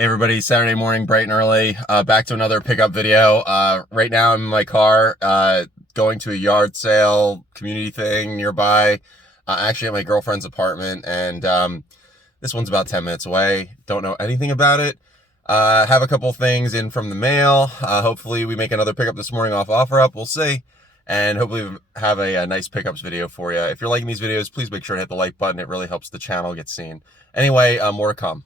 Hey everybody, Saturday morning, bright and early, back to another pickup video. Right now I'm in my car, going to a yard sale, community thing nearby, actually at my girlfriend's apartment, and this one's about 10 minutes away. Don't know anything about it. Have a couple things in from the mail. Hopefully we make another pickup this morning off OfferUp, we'll see. And hopefully we have a nice pickups video for you. If you're liking these videos, please make sure to hit the like button. It really helps the channel get seen. Anyway, more to come.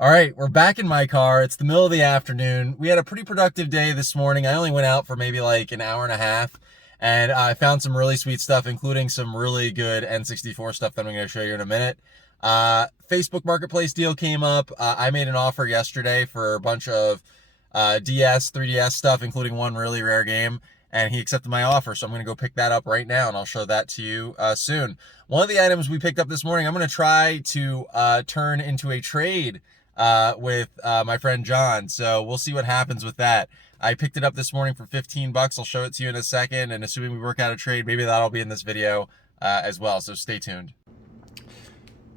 All right, we're back in my car. It's the middle of the afternoon. We had a pretty productive day this morning. I only went out for maybe like an hour and a half, and I found some really sweet stuff, including some really good N64 stuff that I'm going to show you in a minute. Facebook Marketplace deal came up. I made an offer yesterday for a bunch of DS, 3DS stuff, including one really rare game, and he accepted my offer, so I'm going to go pick that up right now, and I'll show that to you soon. One of the items we picked up this morning, I'm going to try to turn into a trade with my friend John, so we'll see what happens with that. I picked it up this morning for 15 bucks. I'll show it to you in a second, and assuming we work out a trade, maybe that'll be in this video as well, so stay tuned.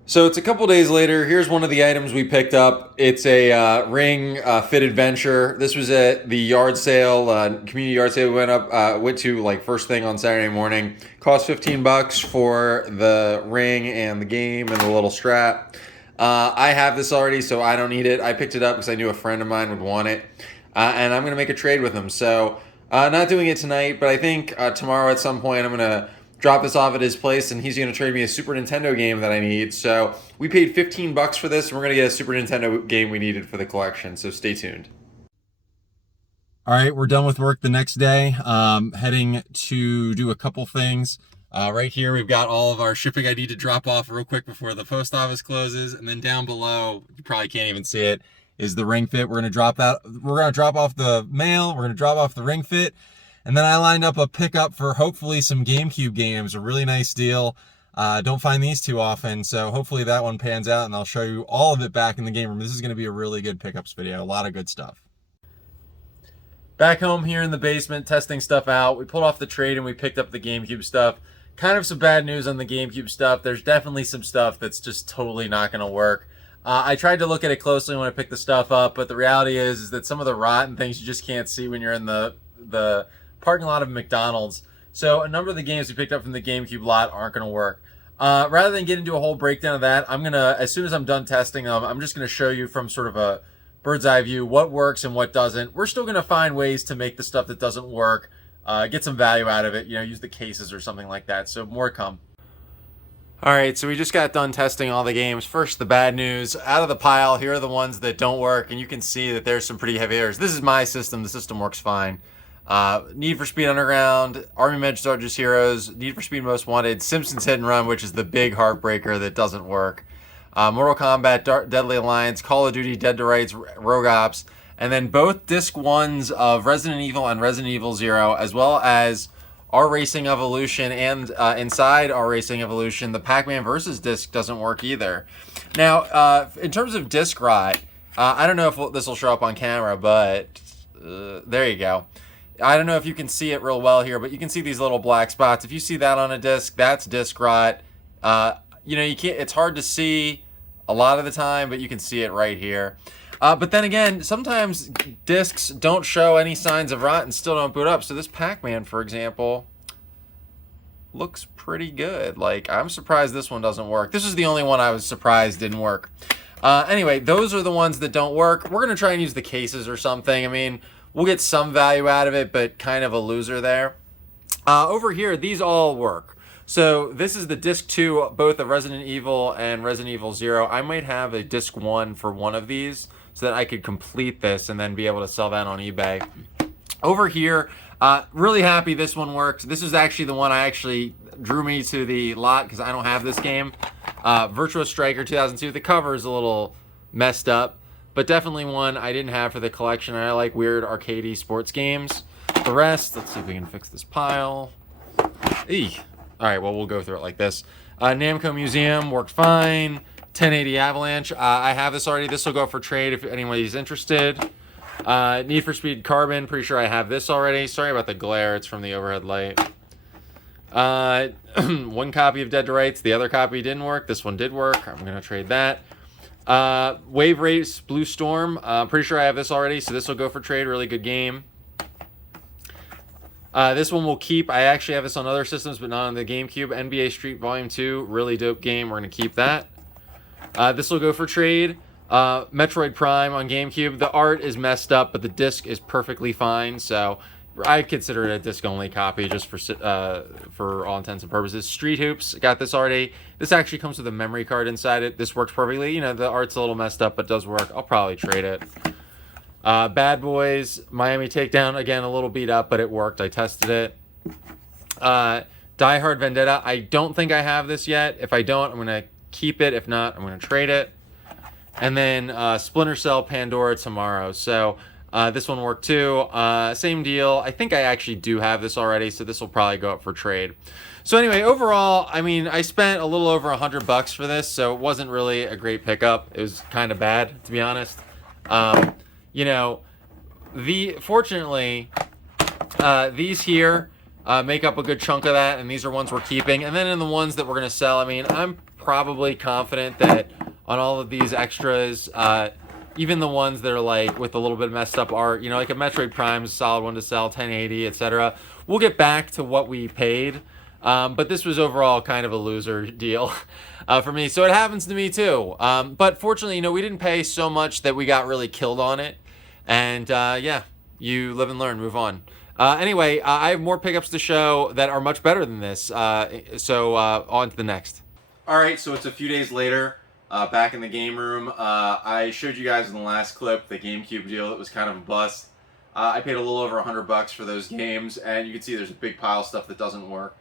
So it's a couple days later. Here's one of the items we picked up. It's a Ring Fit Adventure. This was at the yard sale, community yard sale we went to like first thing on Saturday morning. Cost 15 bucks for the ring and the game and the little strap. I have this already, so I don't need it. I picked it up because I knew a friend of mine would want it, and I'm going to make a trade with him. So not doing it tonight, but I think tomorrow at some point I'm going to drop this off at his place, and he's going to trade me a Super Nintendo game that I need. So we paid 15 bucks for this, and we're going to get a Super Nintendo game we needed for the collection, so stay tuned. All right, we're done with work the next day, heading to do a couple things. Right here, we've got all of our shipping I need to drop off real quick before the post office closes. And then down below, you probably can't even see it, is the Ring Fit. We're going to drop that. We're going to drop off the mail. We're going to drop off the Ring Fit. And then I lined up a pickup for hopefully some Gamecube games. A really nice deal. Don't find these too often. So hopefully that one pans out, and I'll show you all of it back in the game room. This is going to be a really good pickups video. A lot of good stuff. Back home here in the basement, testing stuff out. We pulled off the trade and we picked up the Gamecube stuff. Kind of some bad news on the Gamecube stuff. There's definitely some stuff that's just totally not going to work. I tried to look at it closely when I picked the stuff up, but the reality is that some of the rotten things you just can't see when you're in the parking lot of McDonald's. So a number of the games we picked up from the Gamecube lot aren't going to work. Rather than get into a whole breakdown of that, I'm going to, as soon as I'm done testing them, I'm just going to show you from sort of a bird's eye view what works and what doesn't. We're still going to find ways to make the stuff that doesn't work get some value out of it, you know, use the cases or something like that. So more to come. All right, so we just got done testing all the games. First, the bad news. Out of the pile, here are the ones that don't work, and you can see that there's some pretty heavy errors. This is my system. The system works fine. Need for Speed Underground, Army Men Charges Heroes, Need for Speed Most Wanted, Simpsons Hit and Run, which is the big heartbreaker that doesn't work. Mortal Kombat, Deadly Alliance, Call of Duty, Dead to Rights, Rogue Ops, and then both disc ones of Resident Evil and Resident Evil 0, as well as R Racing Evolution, and inside R Racing Evolution, the Pac-Man Versus disc doesn't work either. Now, in terms of disc rot, I don't know if this will show up on camera, but there you go. I don't know if you can see it real well here, but you can see these little black spots. If you see that on a disc, that's disc rot. You know, you can't. It's hard to see a lot of the time, but you can see it right here. But then again, sometimes discs don't show any signs of rot and still don't boot up. So this Pac-Man, for example, looks pretty good. Like, I'm surprised this one doesn't work. This is the only one I was surprised didn't work. Anyway, those are the ones that don't work. We're going to try and use the cases or something. I mean, we'll get some value out of it, but kind of a loser there. Over here, these all work. So this is the disc 2, both of Resident Evil and Resident Evil 0. I might have a disc 1 for one of these so that I could complete this and then be able to sell that on eBay. Over here, really happy this one worked. This is actually the one I actually drew me to the lot because I don't have this game. Virtua Striker 2002. The cover is a little messed up, but definitely one I didn't have for the collection. I like weird arcadey sports games. The rest, let's see if we can fix this pile. Eek. All right, well, we'll go through it like this. Namco Museum worked fine. 1080 Avalanche. I have this already. This will go for trade if anybody's interested. Need for Speed Carbon. Pretty sure I have this already. Sorry about the glare. It's from the overhead light. One copy of Dead to Rights. The other copy didn't work. This one did work. I'm going to trade that. Wave Race Blue Storm. I'm pretty sure I have this already, so this will go for trade. Really good game. This one will keep. I actually have this on other systems, but not on the GameCube. NBA Street Volume 2. Really dope game. We're going to keep that. This will go for trade. Metroid Prime on GameCube. The art is messed up, but the disc is perfectly fine, so I consider it a disc-only copy just for all intents and purposes. Street Hoops, got this already. This actually comes with a memory card inside it. This works perfectly. You know, the art's a little messed up, but does work. I'll probably trade it. Bad Boys, Miami Takedown, again, a little beat up, but it worked. I tested it. Die Hard Vendetta, I don't think I have this yet. If I don't, I'm going to keep it. If not, I'm going to trade it. And then Splinter Cell Pandora Tomorrow. So this one worked too. Same deal. I think I actually do have this already, so this will probably go up for trade. So anyway, overall, I mean, I spent a little over $100 for this, so it wasn't really a great pickup. It was kind of bad, to be honest. You know, fortunately, these here make up a good chunk of that, and these are ones we're keeping. And then in the ones that we're going to sell, I mean, I'm probably confident that on all of these extras, even the ones that are like with a little bit messed up art, you know, like a Metroid Prime is a solid one to sell, 1080, etc. We'll get back to what we paid, but this was overall kind of a loser deal for me. So it happens to me too. But fortunately, you know, we didn't pay so much that we got really killed on it. And yeah, you live and learn, move on. Anyway, I have more pickups to show that are much better than this. So on to the next. All right, so it's a few days later. Back in the game room, I showed you guys in the last clip the GameCube deal that was kind of a bust. I paid a little over $100 for those games, and you can see there's a big pile of stuff that doesn't work.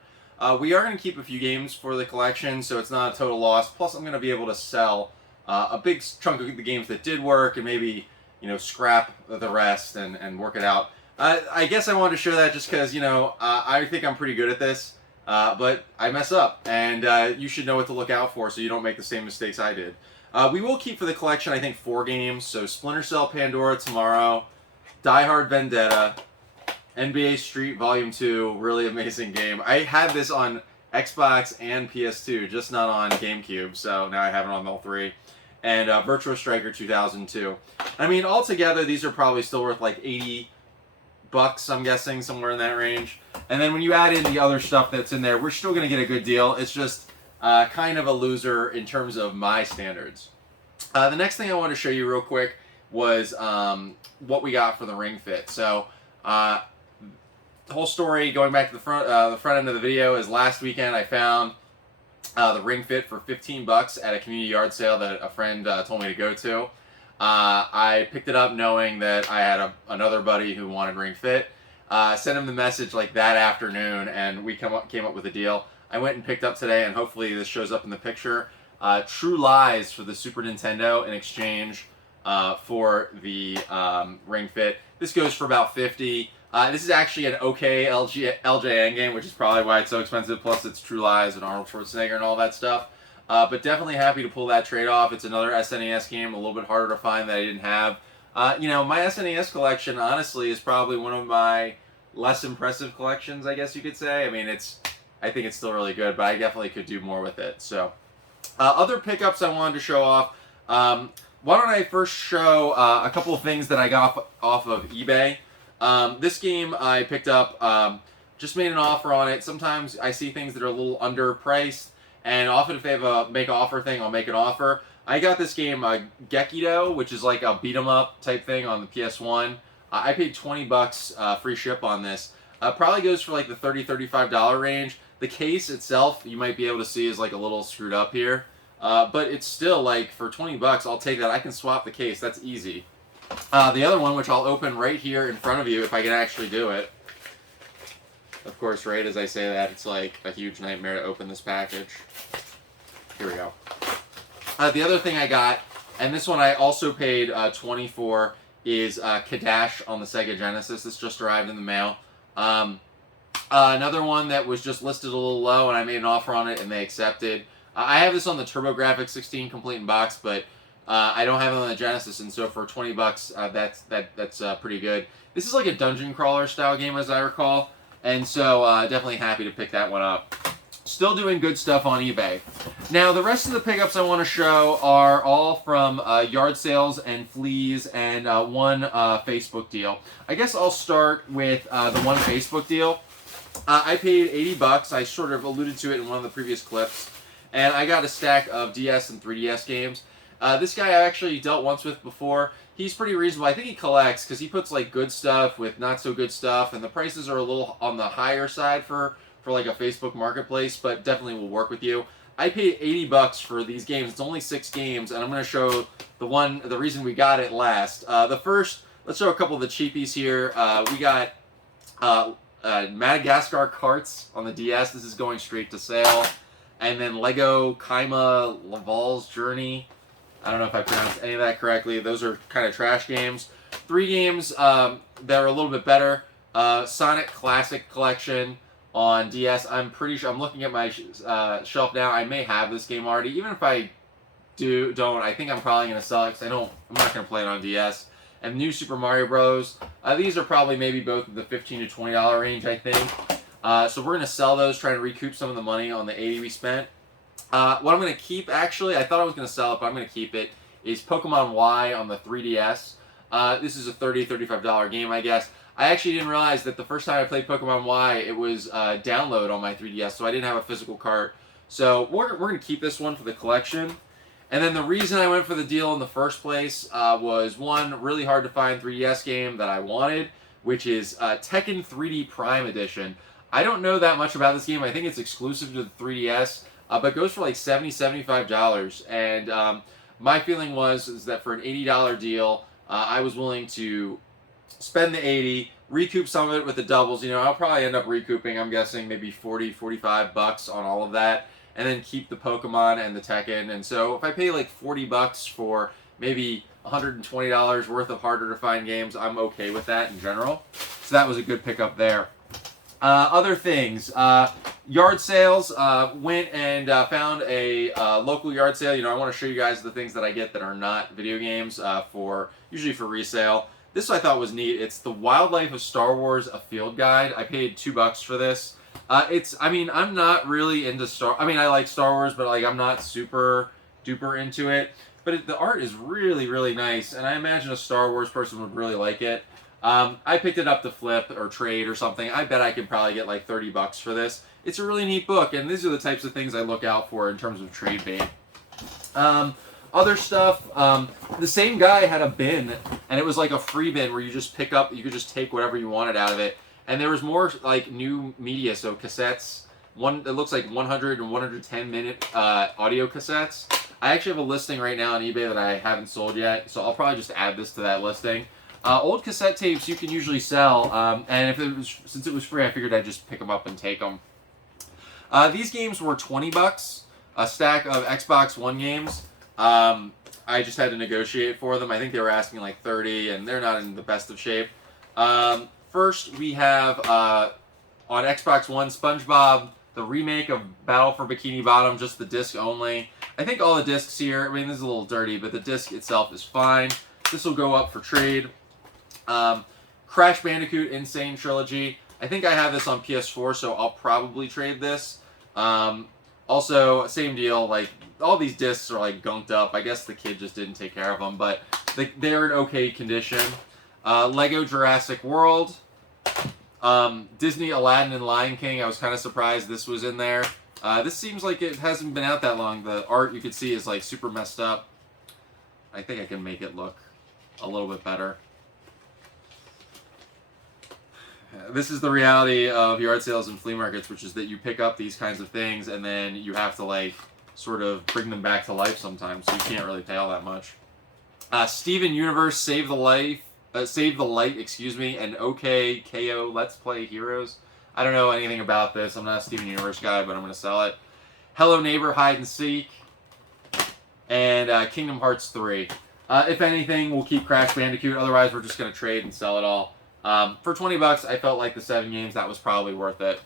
We are going to keep a few games for the collection, so it's not a total loss. Plus, I'm going to be able to sell a big chunk of the games that did work, and maybe, you know, scrap the rest and work it out. I guess I wanted to show that just because, you know, I think I'm pretty good at this. But I mess up, and you should know what to look out for so you don't make the same mistakes I did. We will keep for the collection, I think, 4 games. So Splinter Cell Pandora Tomorrow, Die Hard Vendetta, NBA Street Volume 2, really amazing game. I had this on Xbox and PS2, just not on GameCube, so now I have it on all 3. And Virtua Striker 2002. I mean, altogether, these are probably still worth like $80, I'm guessing, somewhere in that range. And then when you add in the other stuff that's in there, we're still going to get a good deal. It's just kind of a loser in terms of my standards. The next thing I want to show you real quick was what we got for the Ring Fit. So the whole story, going back to the front end of the video, is last weekend I found the Ring Fit for $15 at a community yard sale that a friend told me to go to. I picked it up knowing that I had another buddy who wanted Ring Fit. Sent him the message like that afternoon, and we came up with a deal. I went and picked up today, and hopefully this shows up in the picture. True Lies for the Super Nintendo in exchange for the Ring Fit. This goes for about $50. This is actually an okay LJN game, which is probably why it's so expensive. Plus, it's True Lies and Arnold Schwarzenegger and all that stuff. But definitely happy to pull that trade off. It's another SNES game, a little bit harder to find that I didn't have. You know, my SNES collection, honestly, is probably one of my less impressive collections, I guess you could say. I mean, I think it's still really good, but I definitely could do more with it. So, other pickups I wanted to show off. Why don't I first show a couple of things that I got off of eBay. This game I picked up, just made an offer on it. Sometimes I see things that are a little underpriced, and often if they have a make offer thing, I'll make an offer. I got this game, Gekido, which is like a beat-em-up type thing on the PS1. I paid $20 free ship on this. Probably goes for like the $30, $35 range. The case itself, you might be able to see, is like a little screwed up here. But it's still like, for $20, I'll take that. I can swap the case. That's easy. The other one, which I'll open right here in front of you if I can actually do it. Of course, right as I say that, it's like a huge nightmare to open this package. Here we go. The other thing I got, and this one I also paid $20 for, is Kadash on the Sega Genesis. This just arrived in the mail. Another one that was just listed a little low, and I made an offer on it, and they accepted. I have this on the TurboGrafx 16 complete in box, but I don't have it on the Genesis, and so for $20, that's pretty good. This is like a dungeon crawler style game, as I recall, and so definitely happy to pick that one up. still doing good stuff on eBay. Now, the rest of the pickups I want to show are all from yard sales and fleas and one Facebook deal. I guess I'll start with the one Facebook deal. I paid 80 bucks. I sort of alluded to it in one of the previous clips. And I got a stack of DS and 3DS games. This guy I actually dealt once with before. He's pretty reasonable. I think he collects because he puts like good stuff with not so good stuff, and the prices are a little on the higher side for like a Facebook marketplace, but definitely will work with you. I paid 80 bucks for these games. It's only 6 games, and I'm going to show the reason we got it last. Let's show a couple of the cheapies here. We got Madagascar Carts on the DS. This is going straight to sale. And then Lego Kaima Laval's Journey. I don't know if I pronounced any of that correctly. Those are kind of trash games. 3 games that are a little bit better. Sonic Classic Collection on DS. I'm pretty sure, I'm looking at my shelf now. I may have this game already. Even if I don't, I think I'm probably going to sell it because I'm not going to play it on DS. And New Super Mario Bros. These are probably maybe both in the $15 to $20 range, I think. So we're going to sell those, trying to recoup some of the money on the 80 we spent. What I'm going to keep, actually, I thought I was going to sell it, but I'm going to keep it, is Pokemon Y on the 3DS. This is a $30, $35 game, I guess. I actually didn't realize that the first time I played Pokemon Y, it was download on my 3DS, so I didn't have a physical cart. So we're going to keep this one for the collection. And then the reason I went for the deal in the first place was, one, really hard to find 3DS game that I wanted, which is Tekken 3D Prime Edition. I don't know that much about this game. I think it's exclusive to the 3DS, but it goes for like $70, $75. And my feeling is that for an $80 deal, I was willing to spend the 80, recoup some of it with the doubles. You know, I'll probably end up recouping, I'm guessing, maybe 40, 45 bucks on all of that, and then keep the Pokemon and the Tekken. And so if I pay like 40 bucks for maybe $120 worth of harder to find games, I'm okay with that in general. So that was a good pickup there. Other things, yard sales, went and found a local yard sale. You know, I want to show you guys the things that I get that are not video games, usually for resale. This I thought was neat. It's The Wildlife of Star Wars, a field guide. I paid $2 for this. I'm not really into I like Star Wars, but like I'm not super duper into it. But the art is really, really nice, and I imagine a Star Wars person would really like it. I picked it up to flip or trade or something. I bet I could probably get like 30 bucks for this. It's a really neat book, and these are the types of things I look out for in terms of trade bait. Other stuff, the same guy had a bin, and it was like a free bin where you just pick up, you could just take whatever you wanted out of it. And there was more like new media, so cassettes. It looks like 100 and 110 minute audio cassettes. I actually have a listing right now on eBay that I haven't sold yet, so I'll probably just add this to that listing. Old cassette tapes you can usually sell, and since it was free, I figured I'd just pick them up and take them. These games were 20 bucks, a stack of Xbox One games. I just had to negotiate for them. I think they were asking like 30, and they're not in the best of shape. First, we have on Xbox One, SpongeBob, the remake of Battle for Bikini Bottom, just the disc only. I think all the discs here, I mean, this is a little dirty, but the disc itself is fine. This will go up for trade. Crash Bandicoot Insane Trilogy. I think I have this on PS4, so I'll probably trade this. Also, same deal, like, all these discs are, like, gunked up. I guess the kid just didn't take care of them, but they're in okay condition. Lego Jurassic World. Disney Aladdin and Lion King. I was kind of surprised this was in there. This seems like it hasn't been out that long. The art you can see is, like, super messed up. I think I can make it look a little bit better. This is the reality of yard sales and flea markets, which is that you pick up these kinds of things and then you have to like sort of bring them back to life sometimes, so you can't really pay all that much. Steven Universe Save the Light, and OK KO Let's Play Heroes. I don't know anything about this. I'm not a Steven Universe guy, but I'm going to sell it. Hello Neighbor Hide and Seek, and Kingdom Hearts 3. If anything, we'll keep Crash Bandicoot. Otherwise, we're just going to trade and sell it all. For 20 bucks, I felt like the 7 games, that was probably worth it.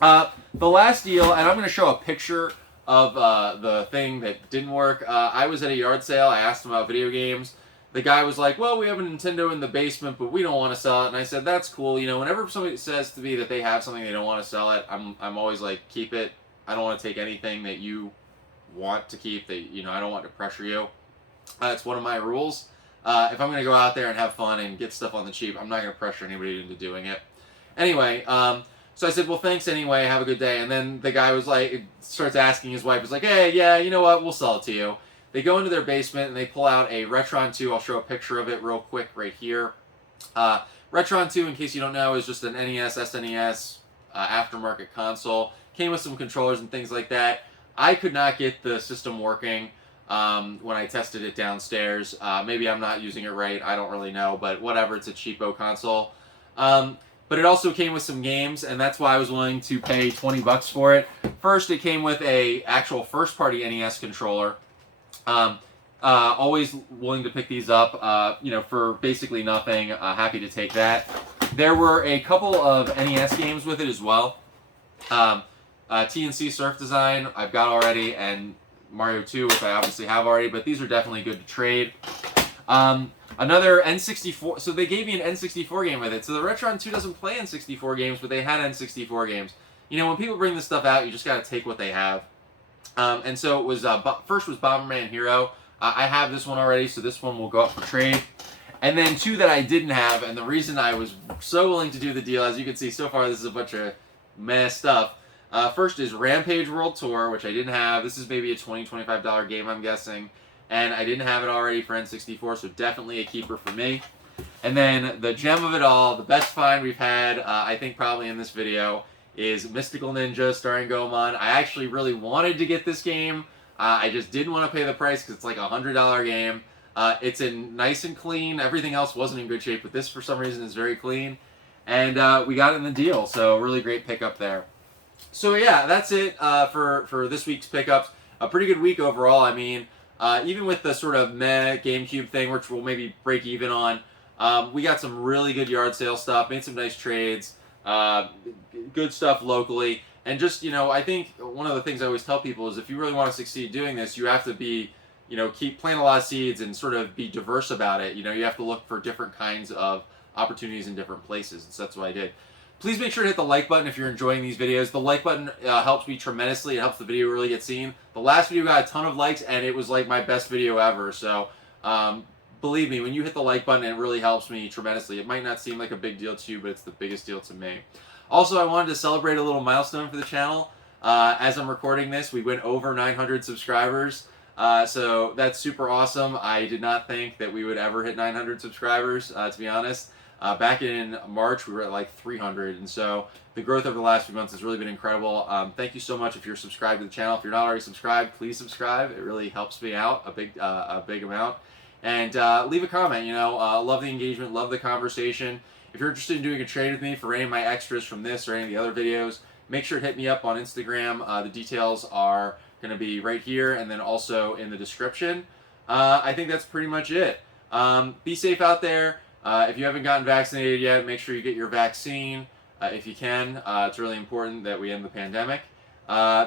The last deal, and I'm going to show a picture of the thing that didn't work. I was at a yard sale. I asked him about video games. The guy was like, well, we have a Nintendo in the basement, but we don't want to sell it. And I said, that's cool. You know, whenever somebody says to me that they have something they don't want to sell it, I'm always like, keep it. I don't want to take anything that you want to keep. That I don't want to pressure you. It's one of my rules. If I'm going to go out there and have fun and get stuff on the cheap, I'm not going to pressure anybody into doing it. Anyway, so I said, well, thanks anyway. Have a good day. And then the guy was like, starts asking his wife, was like, hey, yeah, you know what? We'll sell it to you. They go into their basement and they pull out a Retron 2. I'll show a picture of it real quick right here. Retron 2, in case you don't know, is just an NES, SNES aftermarket console. Came with some controllers and things like that. I could not get the system working when I tested it downstairs. Maybe I'm not using it right. I don't really know, but whatever. It's a cheapo console. But it also came with some games, and that's why I was willing to pay $20 for it. First, it came with a actual first-party NES controller. Always willing to pick these up, for basically nothing. Happy to take that. There were a couple of NES games with it as well. TNC Surf Design I've got already, and Mario 2, which I obviously have already, but these are definitely good to trade. Another N64, so they gave me an N64 game with it. So the Retron 2 doesn't play N64 games, but they had N64 games. When people bring this stuff out, you just gotta take what they have. And so it was, first was Bomberman Hero. I have this one already, so this one will go up for trade. And then two that I didn't have, and the reason I was so willing to do the deal, as you can see so far, this is a bunch of meh stuff. First is Rampage World Tour, which I didn't have. This is maybe a $20, $25 game, I'm guessing. And I didn't have it already for N64, so definitely a keeper for me. And then the gem of it all, the best find we've had, I think probably in this video, is Mystical Ninja starring Goemon. I actually really wanted to get this game. I just didn't want to pay the price because it's like a $100 game. It's in nice and clean. Everything else wasn't in good shape, but this for some reason is very clean. And we got it in the deal, so really great pickup there. So yeah, that's it for this week's pickups. A pretty good week overall. I mean, even with the sort of meh GameCube thing, which we'll maybe break even on, we got some really good yard sale stuff, made some nice trades, good stuff locally. And just, I think one of the things I always tell people is if you really want to succeed doing this, you have to be, keep planting a lot of seeds and sort of be diverse about it. You have to look for different kinds of opportunities in different places. And so that's what I did. Please make sure to hit the like button if you're enjoying these videos. The like button helps me tremendously. It helps the video really get seen. The last video got a ton of likes, and it was like my best video ever. So believe me, when you hit the like button, it really helps me tremendously. It might not seem like a big deal to you, but it's the biggest deal to me. Also, I wanted to celebrate a little milestone for the channel. As I'm recording this, we went over 900 subscribers. So that's super awesome. I did not think that we would ever hit 900 subscribers, to be honest. Back in March, we were at like 300, and so the growth over the last few months has really been incredible. Thank you so much if you're subscribed to the channel. If you're not already subscribed, please subscribe. It really helps me out a big amount. And leave a comment. Love the engagement, love the conversation. If you're interested in doing a trade with me for any of my extras from this or any of the other videos, make sure to hit me up on Instagram. The details are going to be right here and then also in the description. I think that's pretty much it. Be safe out there. If you haven't gotten vaccinated yet, make sure you get your vaccine if you can. It's really important that we end the pandemic.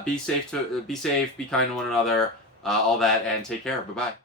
Be safe, be kind to one another, all that, and take care. Bye-bye.